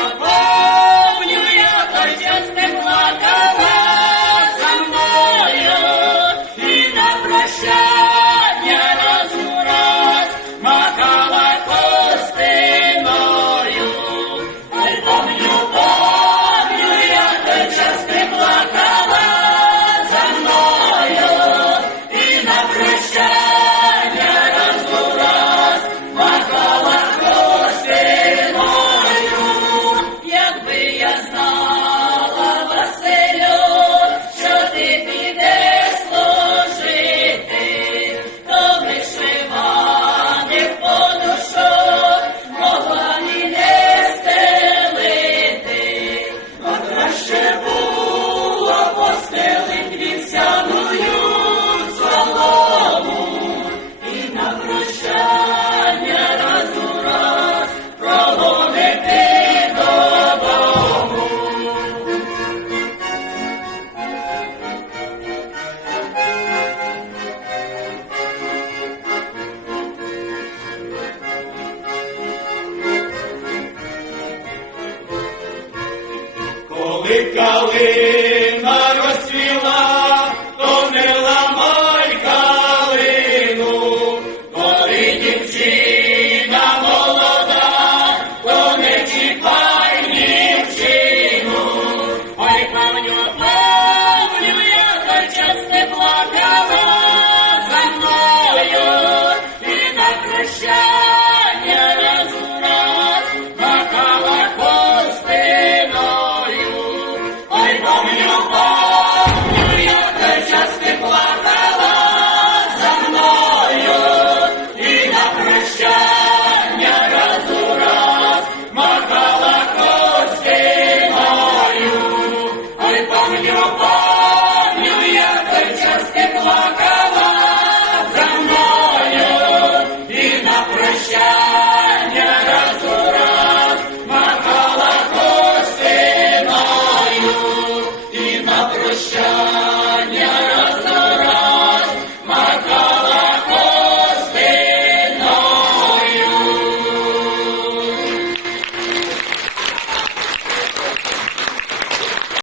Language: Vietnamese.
amor. Kali, Kali.